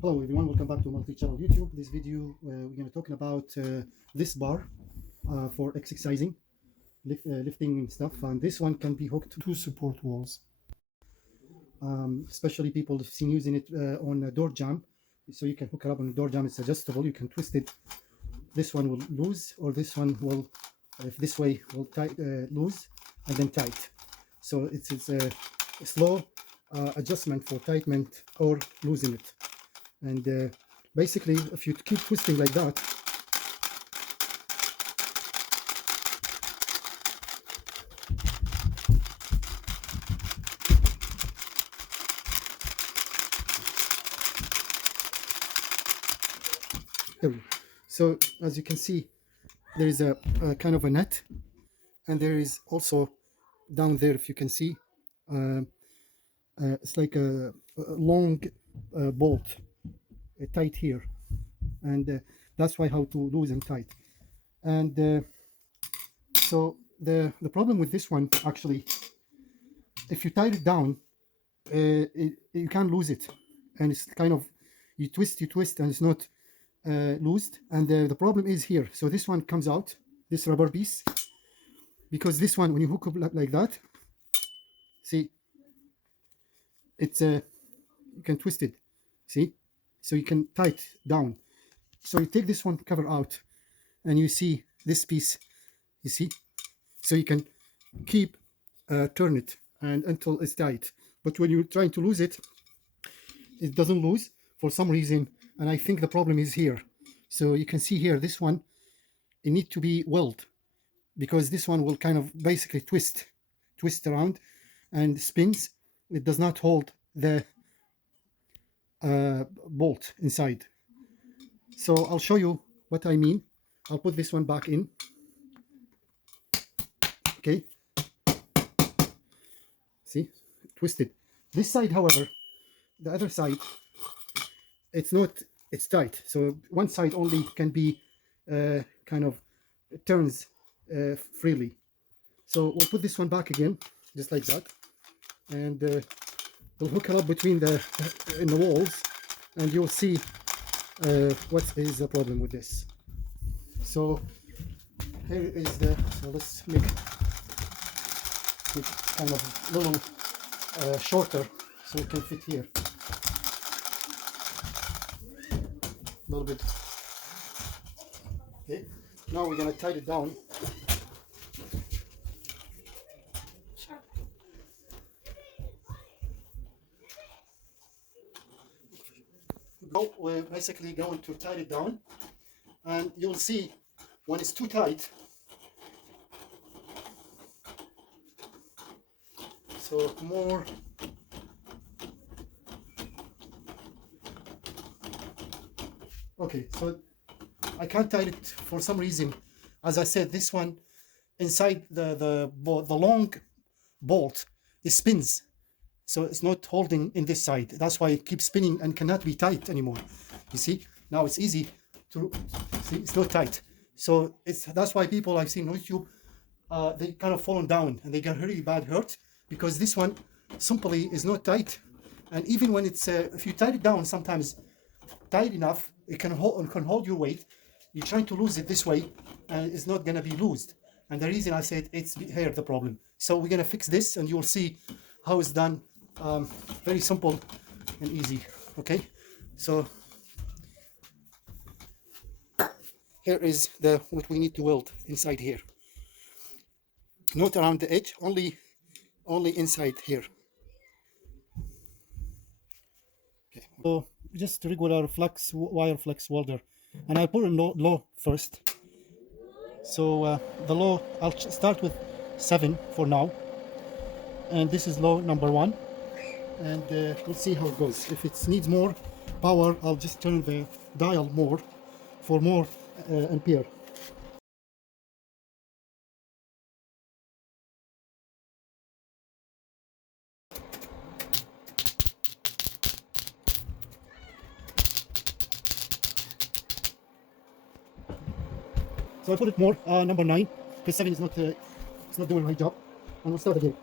Hello everyone, welcome back to multi-channel YouTube. This video we're going to talking about this bar for exercising, lifting and stuff, and this one can be hooked to support walls. Especially people have seen using it on a door jamb, so you can hook it up on a door jamb. It's adjustable, you can twist it. This one will loose, or this one will, if this way, will tight, loose and then tight. So it's a slow adjustment for tightening or losing it. And basically, if you keep twisting like that, there we go. So as you can see, there is a kind of a net, and there is also down there, if you can see, it's like a long bolt tight here, and that's why how to lose and tight. And so the problem with this one, actually, if you tie it down, you can't lose it, and it's kind of you twist and it's not loosed. And the problem is here. So this one comes out, this rubber piece, because this one, when you hook up like that, see, it's you can twist it, see, so you can tie it down. So you take this one cover out, and you see this piece, you see, so you can keep turn it and until it's tight. But when you're trying to lose it, it doesn't lose for some reason, and I think the problem is here. So you can see here, this one, it needs to be welded, because this one will kind of basically twist around and spins. It does not hold the bolt inside. So I'll show you what I mean. I'll put this one back in. Okay, see, twisted. This side, however, the other side, it's not, it's tight. So one side only can be kind of turns freely. So we'll put this one back again, just like that, and we'll hook it up between in the walls, and you'll see what is the problem with this. So here is so let's make it kind of a little shorter so it can fit here a little bit. Okay, now we're gonna tie it down. We're basically going to tie it down, and you'll see when it's too tight, so more, okay, so I can't tie it for some reason. As I said, this one inside the long bolt, it spins, so it's not holding in this side. That's why it keeps spinning and cannot be tight anymore. You see, now it's easy to see, it's not tight. So that's why people I've seen on YouTube, they kind of fallen down and they get really bad hurt, because this one simply is not tight. And even when it's if you tie it down, sometimes tight enough, it can hold your weight. You're trying to lose it this way, and it's not gonna be loosed. And the reason I said it's here the problem. So we're gonna fix this, and you'll see how it's done. Very simple and easy. Okay, so here is what we need to weld inside here. Not around the edge, only inside here. Okay, so just regular wire flex welder, and I put in low first. So the low, I'll start with 7 for now, and this is low number 1, and we'll see how it goes. If it needs more power, I'll just turn the dial more for more ampere. So I put it more, number 9, because 7 is not, it's not doing my job. And we'll start again.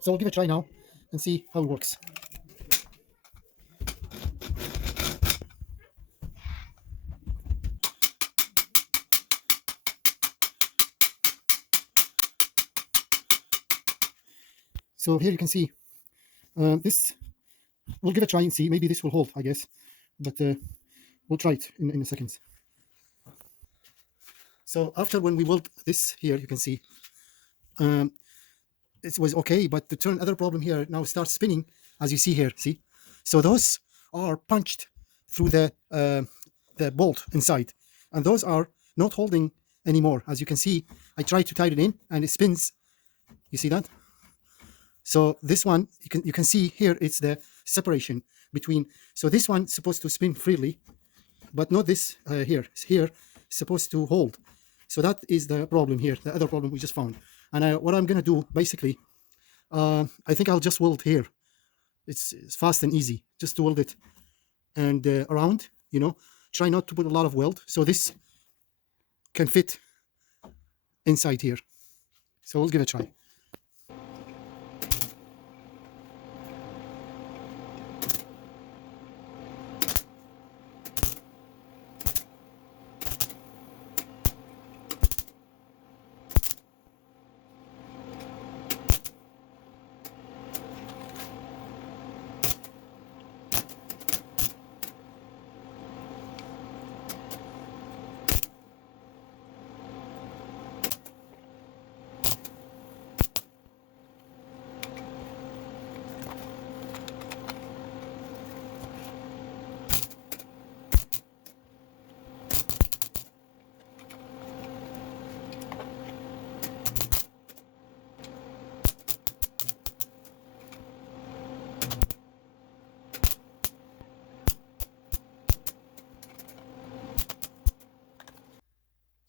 So I'll give it a try now and see how it works. So here you can see this. We'll give it a try and see. Maybe this will hold, I guess, but we'll try it in a second. So after when we weld this here, you can see it was okay, but the turn other problem here now starts spinning, as you see here. See, so those are punched through the bolt inside, and those are not holding anymore. As you can see, I tried to tighten it in, and it spins. You see that? So this one, you can see here, it's the separation between. So this one's supposed to spin freely, but not this here. Here, it's supposed to hold. So that is the problem here, the other problem we just found. And what I'm going to do, basically, I think I'll just weld here. It's fast and easy, just to weld it. And around, you know, try not to put a lot of weld, so this can fit inside here. So we'll give it a try.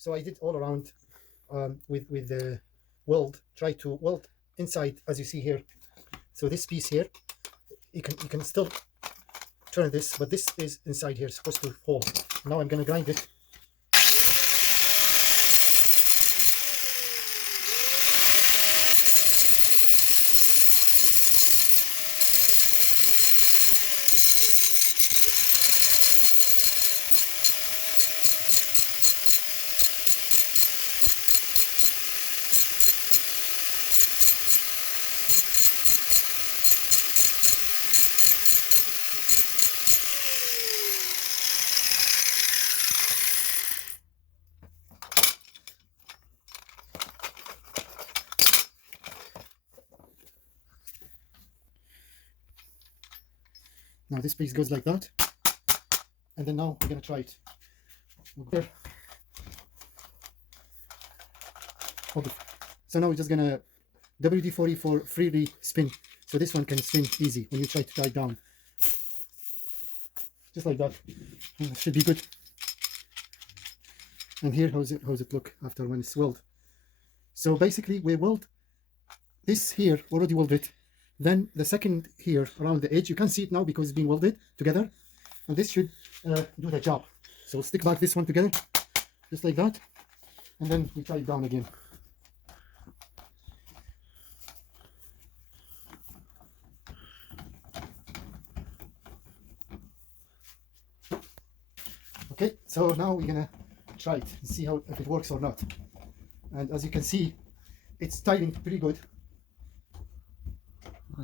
So I did all around with the weld, try to weld inside, as you see here. So this piece here, you can still turn this, but this is inside here, supposed to hold. Now I'm gonna grind it. Now this piece goes like that, and then now we're gonna try it. There. Hold it. So now we're just gonna WD-40 for freely spin. So this one can spin easy when you try to tie it down. Just like that. It should be good. And here, how's it look after when it's welded? So basically we weld this here, already welded. Then the second here around the edge, you can't see it now because it's being welded together, and this should do the job. So we'll stick back this one together, just like that, and then we tie it down again. Okay, so now we're gonna try it and see how if it works or not. And as you can see, it's tightening pretty good.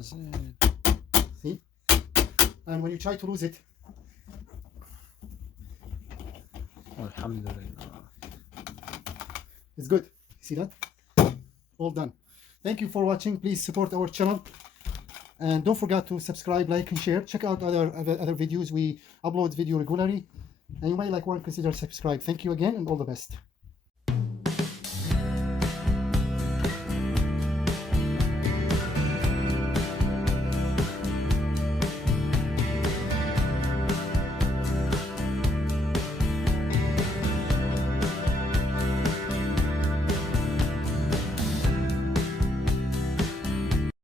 See? And when you try to lose it, it's good. See that? All done. Thank you for watching. Please support our channel, and don't forget to subscribe, like, and share. Check out other videos. We upload video regularly, and you might like one, consider subscribe. Thank you again, and all the best.